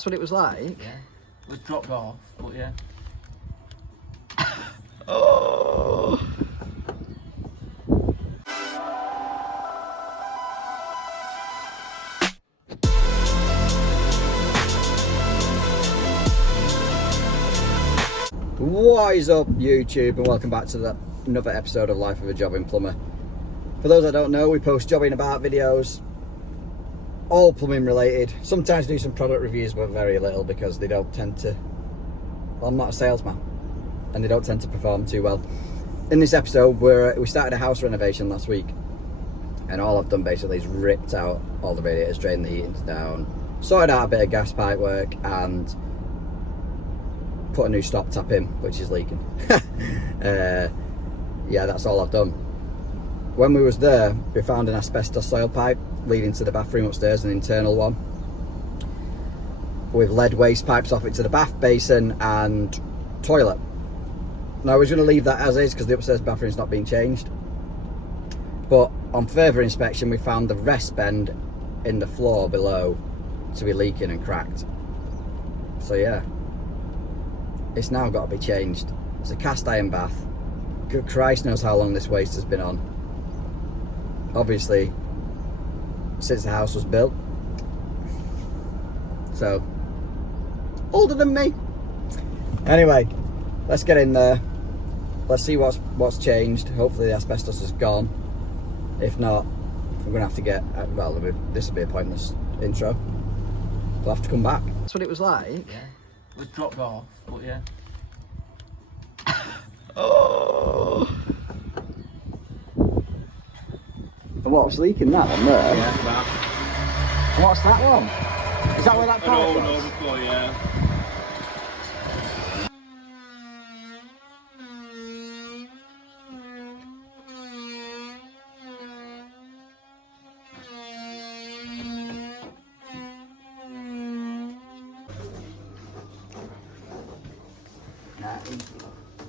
That's what it was like? Yeah. It was dropped off, but yeah. Oh. What is up, YouTube, and welcome back to another episode of Life of a Jobbing Plumber. For those that don't know, we post jobbing about videos, all plumbing related. Sometimes do some product reviews, but very little because they don't tend to, well, I'm not a salesman, and they don't tend to perform too well. In this episode, we started a house renovation last week, and all I've done basically is ripped out all the radiators, drained the heatings down, sorted out a bit of gas pipe work, and put a new stop tap in, which is leaking. Yeah, that's all I've done. When we was there, we found an asbestos soil pipe leading to the bathroom upstairs, an internal one, with lead waste pipes off it to the bath basin and toilet. Now I was going to leave that as is because the upstairs bathroom's not being changed, but on further inspection we found the rest bend in the floor below to be leaking and cracked. So yeah, it's now got to be changed. It's a cast iron bath. Good Christ knows how long this waste has been on. Obviously since the house was built, so older than me. Anyway, let's get in there. Let's see what's changed. Hopefully the asbestos is gone. If not, we're gonna have to get, well, this will be a pointless intro. We'll have to come back. That's what it was like? Yeah. It was dropped off, but yeah. Oh. And what was leaking? That one there? Yeah, that. And what's that one? Is that where that pipe was? No, before, yeah.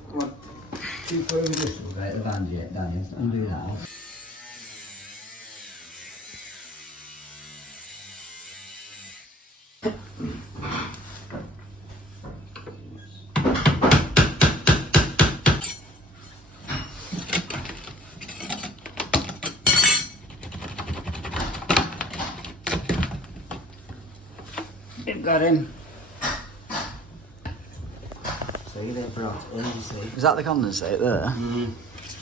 Come on. Two for adjustable, right? The band yet, Daniel. Undo that one. It got him. See, they brought it in, you see. Is that the condensate there?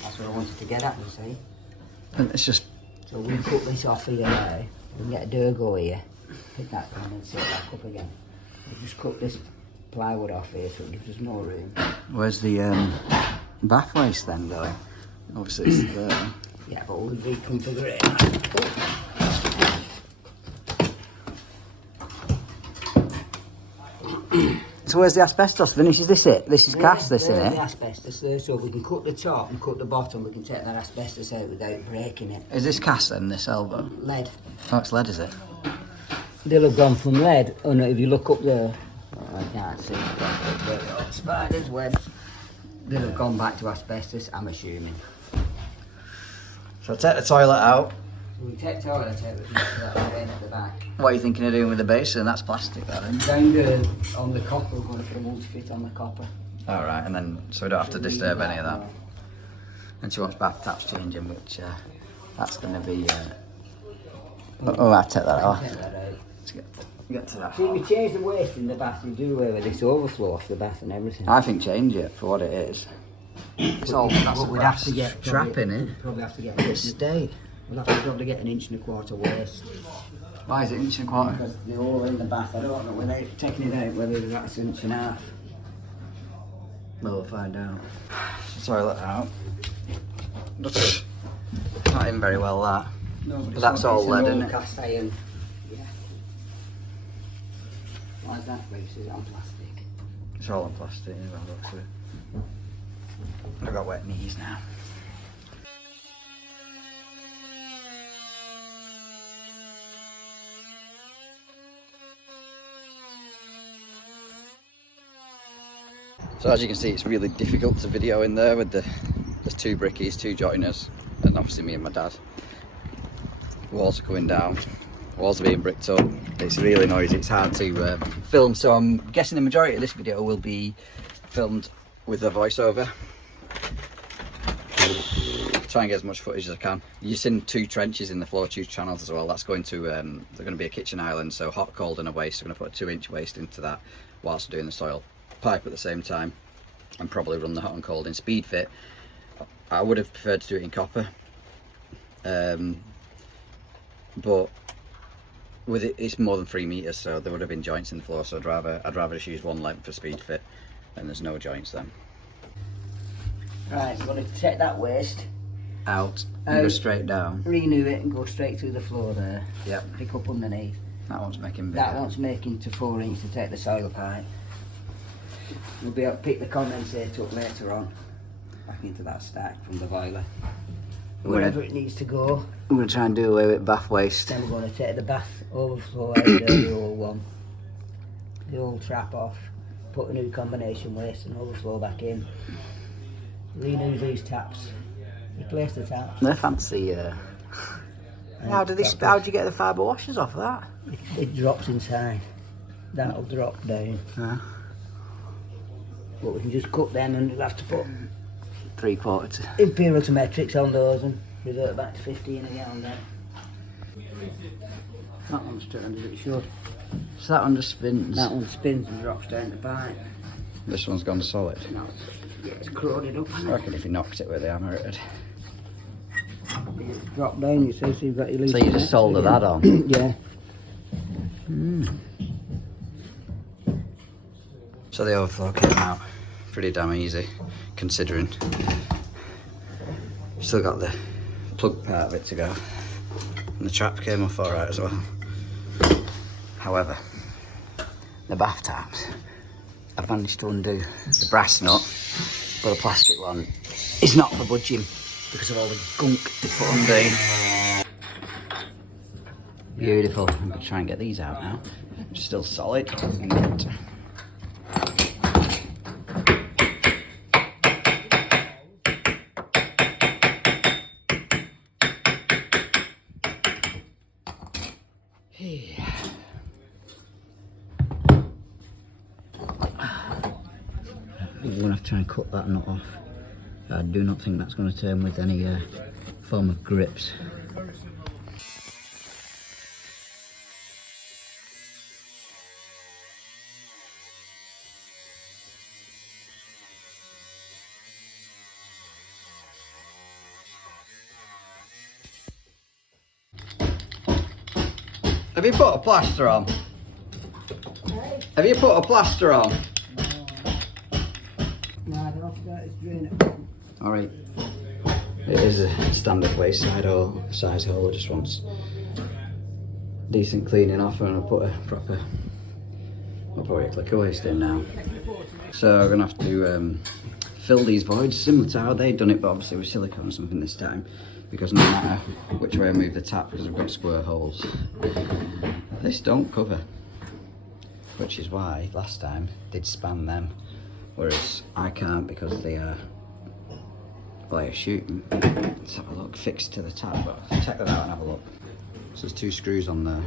That's what I wanted to get at, you see. And it's just... So we cut this off here now. We can get a Durgo here. Pick that condensate back up again. We just cut this plywood off here so it gives us more room. Where's the bath waste then going? Obviously it's there. Yeah, but we'll reconfigure it. So where's the asbestos finish? Is this it? This is cast, this, isn't The it? asbestos there, so if we can cut the top and cut the bottom, we can take that asbestos out without breaking it. Is this cast then, this elbow? Lead. Oh, it's lead, is it? They'll have gone from lead. Oh no, if you look up there, I can't see. Spiders, webs. They'll have gone back to asbestos, I'm assuming. So take the toilet out. So we take toilet out, we can get to that drain at the back. What are you thinking of doing with the basin? That's plastic, that isn't it? Down there on the copper, we're going to put a multi-fit on the copper. Alright, and then, so we don't have to disturb any of that. And she wants bath taps changing, which, that's going to be, oh, I'll take that off. Take that out. Let's get to that. See, we change the waste in the bath, we do away with this overflow off the bath and everything. I think change it for what it is. It's all, that's But we'd have to get trap in it. Probably have to get It's state. We'll have to probably get 1.25 inch waste. Why is it 1.25 inch? Because they're all in the bath. I don't know whether taking it out whether that's 1.5 inch. Well, we'll find out. Toilet out. Not in very well, that. No, But that's all lead, isn't it? Cast iron. Yeah. Why is that? Because it's on plastic. It's all on plastic. I've got wet knees now. So as you can see, it's really difficult to video in there with there's two brickies, two joiners, and obviously me and my dad. Walls are coming down. walls are being bricked up. It's really noisy, it's hard to film, so I'm guessing the majority of this video will be filmed with a voiceover. Try and get as much footage as I can. You've seen 2 trenches in the floor tube channels as well. That's going to they're going to be a kitchen island, so hot, cold and a waste. We're going to put a 2-inch waste into that whilst doing the soil pipe at the same time, and probably run the hot and cold in speed fit. I would have preferred to do it in copper, but with it, it's more than 3 meters, so there would have been joints in the floor. So I'd rather just use one length for speed fit, and there's no joints then. Right, we're going to take that waste Out and go straight down. renew it and go straight through the floor there. Yep. Pick up underneath. That one's making bigger. That one's making to 4 inch to take the soil pipe. We'll be able to pick the condensator up later on, back into that stack from the boiler. Wherever it needs to go. I'm going to try and do away with bath waste. Then we're going to take the bath overflow out there, the old one, the old trap off, put a new combination waste and overflow back in. Renew these taps, replace the taps. They're fancy. How do you get the fibre washers off of that? It drops inside. That'll drop down. But we can just cut them, and we'll have to put 3/4. imperial to metrics on those and revert back to 15 again on that. That one's turned as it should. So that one just spins. That one spins and drops down the pipe. This one's gone solid. No, yeah, it's corroded up. I reckon if you knocked it with the hammer, it'd. It's dropped down, you see, so you've got your loose. So you just solder that on? Yeah. So the overflow came out pretty damn easy, considering. Still got the plug part of it to go. And the trap came off alright as well. However, the bath taps, I've managed to undo the brass nut, but the plastic one is not for budging because of all the gunk they put underneath. Beautiful. I'm going to try and get these out now. Still solid. I'm going to have to try and cut that nut off. I do not think that's going to turn with any form of grips. Have you put a plaster on? Have you put a plaster on? No, I don't forget it's drained. Alright. It is a standard waste size hole. It just wants decent cleaning off, and I'll put a proper, I'll probably a click of waste in now. So we're going to have to fill these voids similar to how they'd done it, but obviously with silicone or something this time, because no matter which way I move the tap, because I've got square holes, this don't cover, which is why last time did span them, whereas I can't because they are like a shooting. Let's have a look, fixed to the tap, but I'll check that out and have a look. So there's 2 screws on there,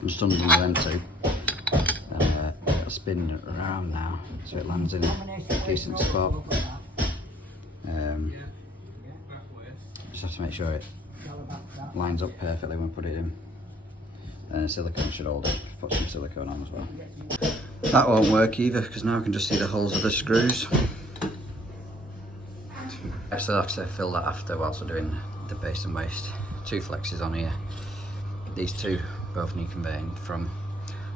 I'm just undering them 2, and it'll spin around now, so it lands in a decent spot. Just have to make sure it lines up perfectly when we put it in. And the silicone should hold it. Put some silicone on as well. That won't work either, because now I can just see the holes of the screws. So I'll have to fill that after whilst we're doing the base and waste. 2 flexes on here. These 2 both need converting from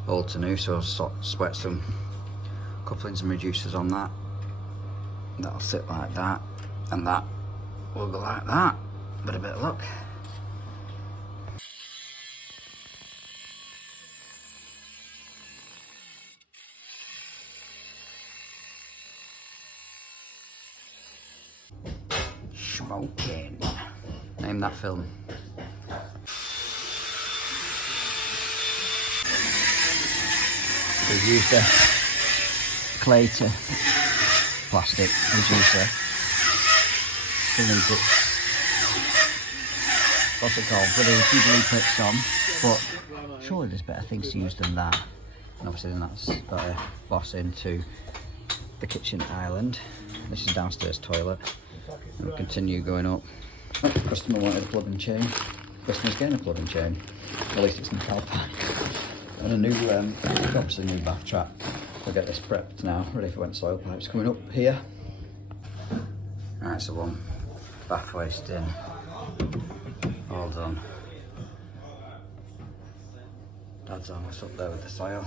old to new, so I'll sweat some couplings and reducers on that. That'll sit like that, and that will go like that, with a bit of luck. Smoking. Name that film. We've used a clay to plastic reducer. Still needs it. What's it called? With the Jubilee clips on, but surely there's better things to use than that. And obviously then that's got a boss into the kitchen island. This is downstairs toilet. And we'll continue going up. Customer wanted a plug and chain. Customer's getting a plug and chain. At least it's in the car park. And a new, obviously new bath trap. We'll get this prepped now, ready for when soil pipes coming up here. Alright, so one bath waste in. All done. Dad's almost up there with the soil.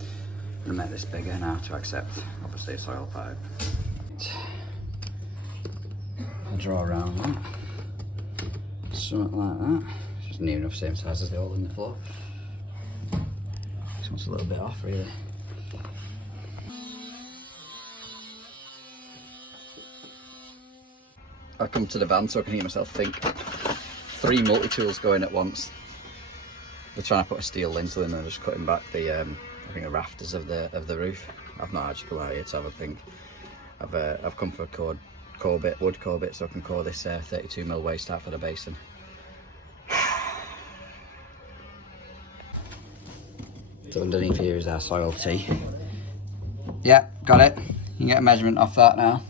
I'm gonna make this bigger now to accept, obviously, a soil pipe. I'll draw around that. Something like that. Just near enough same size as the hole in the floor. This one's a little bit off, really. I come to the van so I can hear myself think. 3 multi-tools going at once. We're trying to put a steel lintel in and just cutting back the I think the rafters of the roof. I've not actually come out here to have a think. I've come for a wood core bit, so I can core this 32mm waste out for the basin. So underneath here is our soil tee. Yeah, got it. You can get a measurement off that now.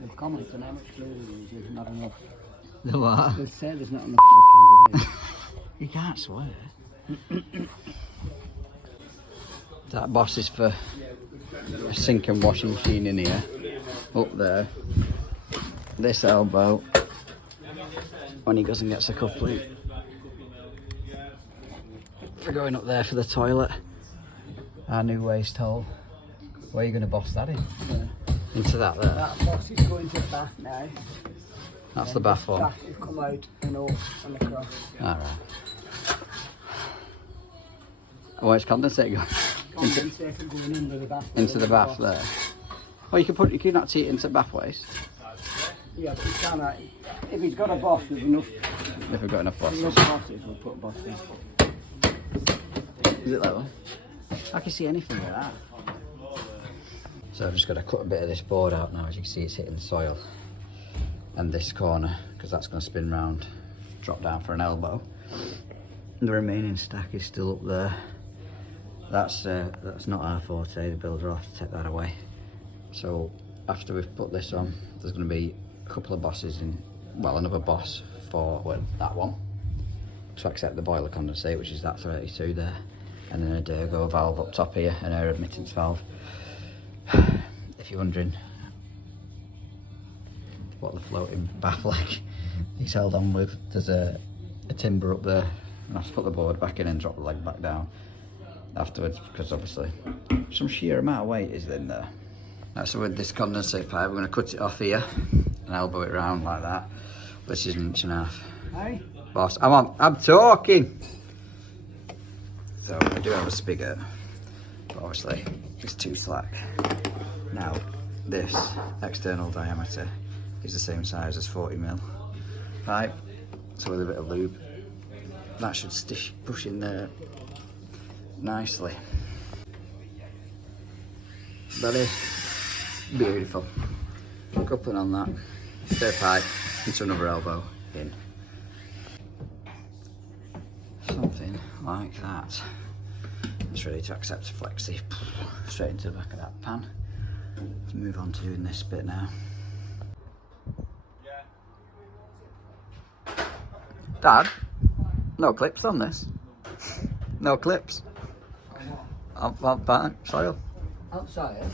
They've commented on how much glue there is not enough. The what? They say there's not enough fucking glue. You can't swear. That boss is for a sink and washing machine in here. Up there. This elbow. When he goes and gets a coupling. We're going up there for the toilet. Our new waste hole. Where are you going to boss that in? Yeah. Into that there? That box is going to the bath now. That's the bath one? The bath will come out and up and across. Alright. Oh, it's condensate going? Condensate going into the bath. Into the bath there. Well, you could not tee it into bath waste. Yeah, but you cannot. If he's got a boss with enough, If we've got enough bosses. we'll put a boss in. Is it that one? I can see anything like that. So I've just got to cut a bit of this board out now. As you can see, it's hitting the soil. And this corner, because that's going to spin round, drop down for an elbow. And the remaining stack is still up there. That's not our forte. The builder will have to take that away. So after we've put this on, there's going to be a couple of bosses in, well, another boss for that one to accept the boiler condensate, which is that 32 there, and then a Durgo valve up top here, an air admittance valve. If you're wondering what the floating bath leg is held on with, there's a timber up there, and I have to put the board back in and drop the leg back down afterwards, because obviously some sheer amount of weight is in there. Right, so with this condensate pipe, we're going to cut it off here and elbow it round like that. This is 1.5 inches. Hey? Boss, I'm talking! So I do have a spigot, but obviously it's too slack. Now, this external diameter is the same size as 40mm pipe, so with a bit of lube, that should push in there nicely. That is beautiful. Coupling on that, third pipe into another elbow in. Something like that. It's ready to accept flexi straight into the back of that pan. Let's move on to doing this bit now. Dad, no clips on this. No clips. I'm fine. Soil. Outside?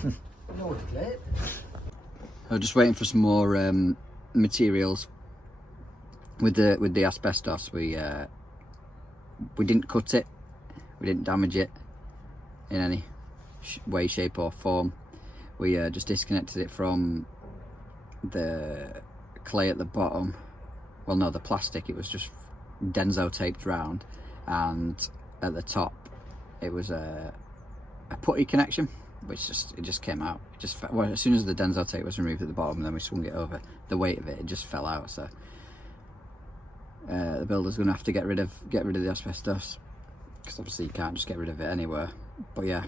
No clip. I'm just waiting for some more materials with the asbestos. We didn't cut it. We didn't damage it in any way, shape or form. We just disconnected it from the clay at the bottom. Well, no, the plastic. It was just Denso taped round, and at the top it was a putty connection, which just came out. It just well, as soon as the Denso tape was removed at the bottom, and then we swung it over, the weight of it just fell out. So The builder's going to have to get rid of the asbestos, because obviously you can't just get rid of it anywhere. But yeah,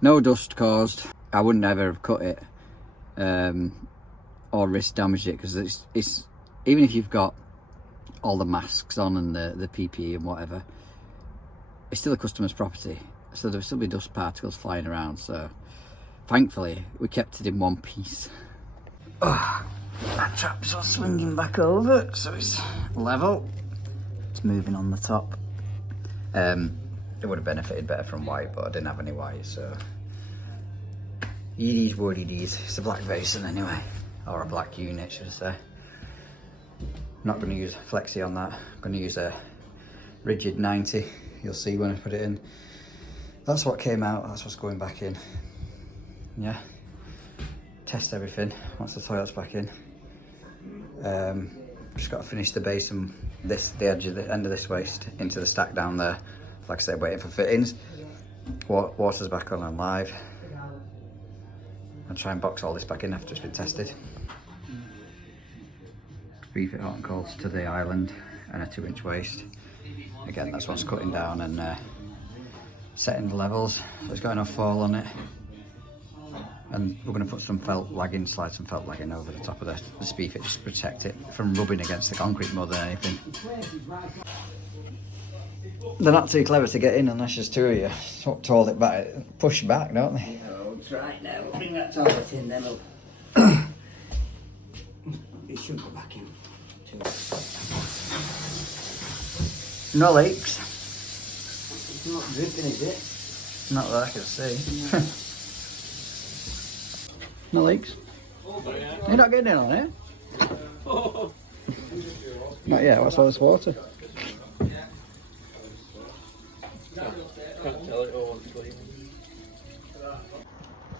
no dust caused. I wouldn't ever have cut it or risk damaging it, because it's even if you've got all the masks on and the PPE and whatever, it's still a customer's property, so there'll still be dust particles flying around. So thankfully we kept it in one piece. Oh, that trap's all swinging back over, so it's level. It's moving on the top. It would have benefited better from white, but I didn't have any white, so it is what it is. It's a black basin anyway, or a black unit, should I say. I'm not going to use flexi on that. I'm going to use a rigid 90. You'll see when I put it in. That's what came out, that's what's going back in. Yeah, test everything once the toilet's back in. Just got to finish the base and the edge of the end of this waste into the stack down there. Like I said, waiting for fittings. Water's back on and live. I'll try and box all this back in after it's been tested. Beef it hot and cold to the island and a 2-inch waste. Again, that's what's cutting down and setting the levels. So it's got enough fall on it. And we're going to put some felt lagging, slide some felt lagging over the top of the speed fit just to protect it from rubbing against the concrete more than anything. They're not too clever to get in unless there's two of you. So to hold it back, push back, don't they? No, try it now. Bring that toilet in, then up. It should go back in. No leaks. It's not dripping, is it? Not that I can see. No leaks. You're not getting in on it? Not yet, what's all this water?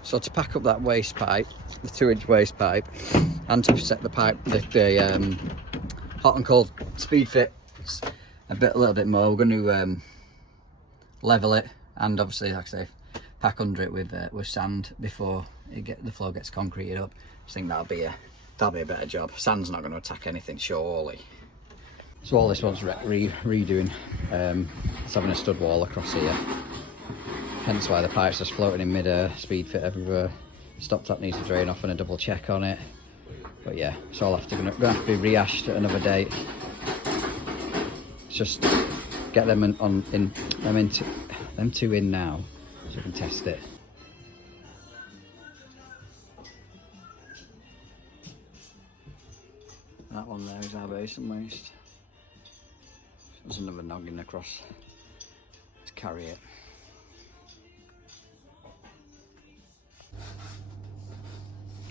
So to pack up that waste pipe, the 2-inch waste pipe, and to set the pipe, the hot and cold speed fit a little bit more, we're going to level it, and obviously, like I say, pack under it with sand before the floor gets concreted up. I think that'll be a better job. Sand's not going to attack anything, surely. So all this one's redoing. It's having a stud wall across here. Hence why the pipe's just floating in mid-air, speed fit everywhere. Stop top needs to drain off and a double check on it. But yeah, it's all going to have to be rehashed at another date. It's just get them two in now so we can test it. That one there is our basin waste. There's another noggin across to carry it.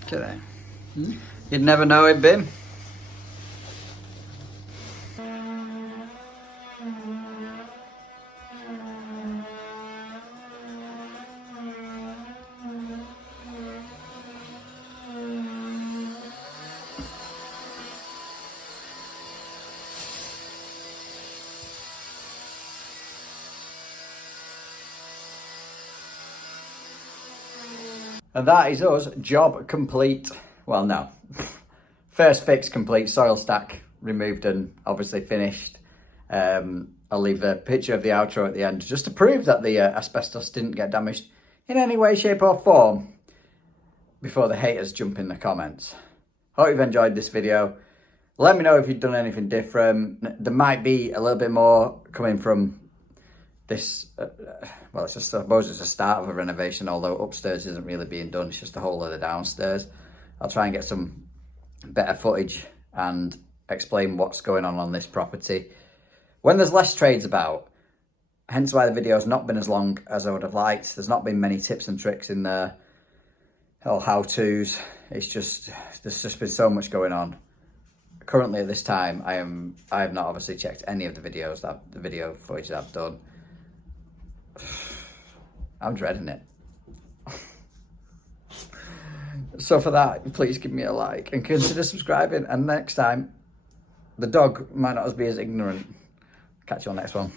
Okay then. You'd never know it, Bim. And that is us, job complete. Well, no. First fix complete, soil stack removed and obviously finished. I'll leave a picture of the outro at the end just to prove that the asbestos didn't get damaged in any way, shape or form before the haters jump in the comments. Hope you've enjoyed this video. Let me know if you've done anything different. There might be a little bit more coming from this, well, it's just, I suppose it's the start of a renovation, although upstairs isn't really being done, it's just the whole of the downstairs. I'll try and get some better footage and explain what's going on this property when there's less trades about, hence why the video's not been as long as I would have liked. There's not been many tips and tricks in there, or how-tos. It's just, there's just been so much going on. Currently at this time, I have not obviously checked any of the videos, the video footage that I've done. I'm dreading it. So for that, please give me a like and consider subscribing. And next time, the dog might not be as ignorant. Catch you on the next one.